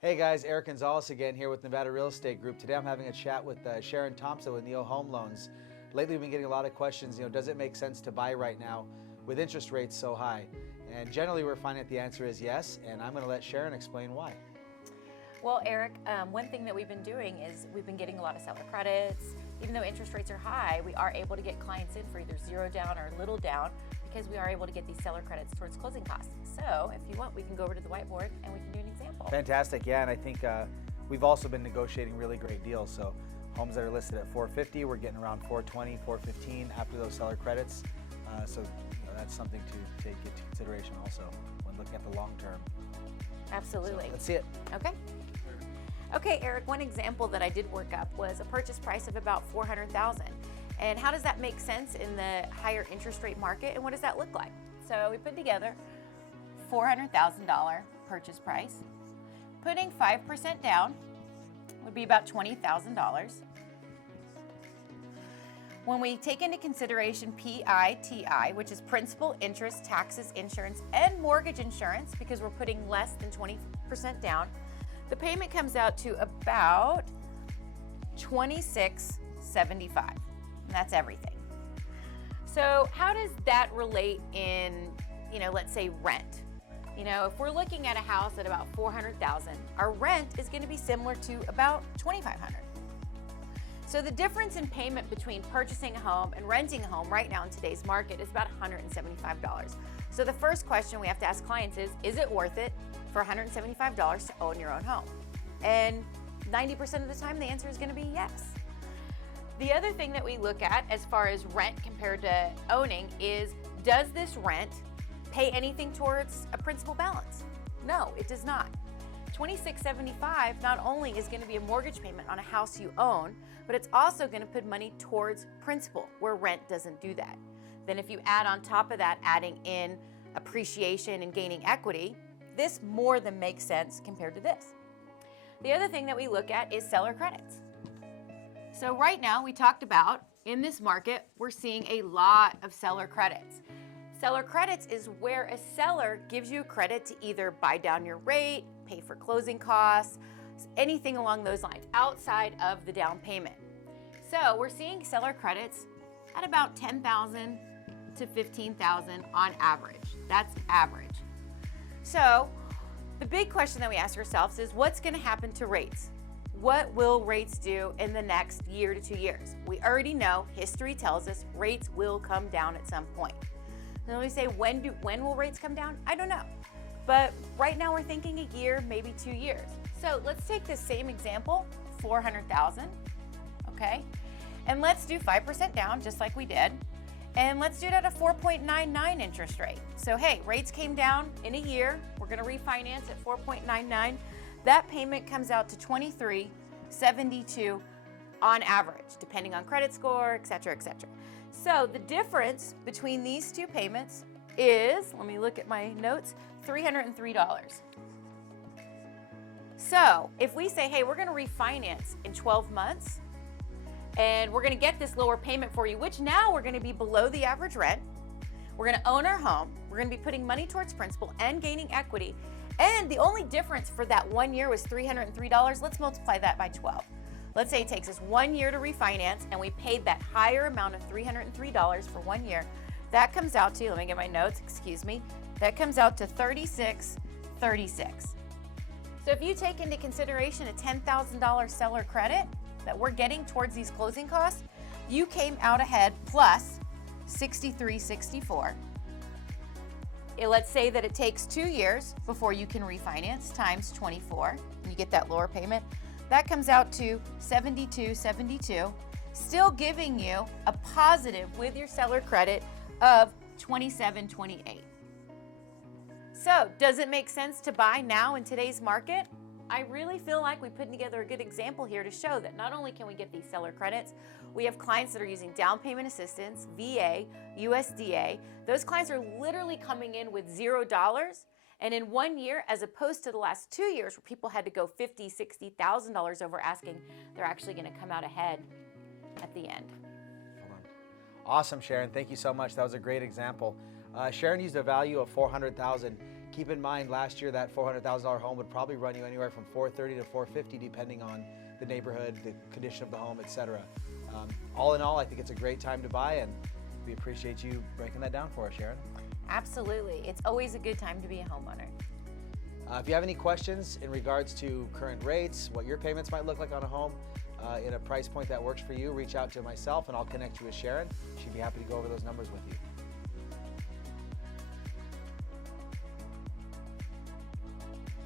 Hey guys, Eric Gonzales again here with Nevada Real Estate Group. Today I'm having a chat with Sharon Thomson with Neo Home Loans. Lately we've been getting a lot of questions, does it make sense to buy right now with interest rates so high? And generally we're finding that the answer is yes, and I'm going to let Sharon explain why. Well, Eric, one thing that we've been doing is we've been getting a lot of seller credits. Even though interest rates are high, we are able to get clients in for either zero down or little down because we are able to get these seller credits towards closing costs. So if you want, we can go over to the whiteboard and we can do an example. Fantastic, yeah, and I think we've also been negotiating really great deals. So homes that are listed at $450, we're getting around $420, $415 after those seller credits. So that's something to take into consideration also when looking at the long term. Absolutely. So let's see it. Okay. Okay, Eric, one example that I did work up was a purchase price of about $400,000. And how does that make sense in the higher interest rate market, and what does that look like? So we put together $400,000 purchase price. Putting 5% down would be about $20,000. When we take into consideration PITI, which is principal, interest, taxes, insurance, and mortgage insurance, because we're putting less than 20% down, the payment comes out to about $26.75. And that's everything. So how does that relate in, let's say rent? If we're looking at a house at about $400,000, our rent is going to be similar to about $2,500. So the difference in payment between purchasing a home and renting a home right now in today's market is about $175. So the first question we have to ask clients is it worth it for $175 to own your own home? And 90% of the time the answer is going to be yes. The other thing that we look at as far as rent compared to owning is, does this rent pay anything towards a principal balance? No, it does not. $26.75 not only is going to be a mortgage payment on a house you own, but it's also going to put money towards principal, where rent doesn't do that. Then if you add on top of that, adding in appreciation and gaining equity, this more than makes sense compared to this. The other thing that we look at is seller credits. So right now we talked about in this market, we're seeing a lot of seller credits. Seller credits is where a seller gives you credit to either buy down your rate, pay for closing costs, anything along those lines outside of the down payment. So we're seeing seller credits at about $10,000 to $15,000 on average. That's average. So the big question that we ask ourselves is, what's going to happen to rates? What will rates do in the next year to 2 years? We already know, history tells us rates will come down at some point. And we say, when will rates come down? I don't know. But right now we're thinking a year, maybe 2 years. So let's take this same example, $400,000, okay? And let's do 5% down, just like we did. And let's do it at a 4.99 interest rate. So hey, rates came down in a year. We're gonna refinance at 4.99. That payment comes out to $23.72 on average, depending on credit score, et cetera, et cetera. So the difference between these two payments is, let me look at my notes, $303. So if we say, hey, we're gonna refinance in 12 months, and we're gonna get this lower payment for you, which now we're gonna be below the average rent, we're gonna own our home, we're gonna be putting money towards principal and gaining equity, and the only difference for that 1 year was $303, let's multiply that by 12. Let's say it takes us 1 year to refinance and we paid that higher amount of $303 for 1 year. That comes out to, let me get my notes, excuse me, that comes out to $36.36. So if you take into consideration a $10,000 seller credit that we're getting towards these closing costs, you came out ahead plus $63.64. Let's say that it takes 2 years before you can refinance times 24, and you get that lower payment. That comes out to $72.72, still giving you a positive with your seller credit of $27.28. So does it make sense to buy now in today's market? I really feel like we put together a good example here to show that not only can we get these seller credits, we have clients that are using down payment assistance, VA, USDA. Those clients are literally coming in with $0. And in 1 year, as opposed to the last 2 years where people had to go $50,000, $60,000 over asking, they're actually going to come out ahead at the end. Awesome, Sharon. Thank you so much. That was a great example. Sharon used a value of $400,000. keep in mind last year that $400,000 home would probably run you anywhere from $430,000 to $450,000 depending on the neighborhood, the condition of the home, etc. All in all, I think it's a great time to buy, and we appreciate you breaking that down for us, Sharon. Absolutely. It's always a good time to be a homeowner. If you have any questions in regards to current rates, what your payments might look like on a home, in a price point that works for you, reach out to myself and I'll connect you with Sharon. She'd be happy to go over those numbers with you.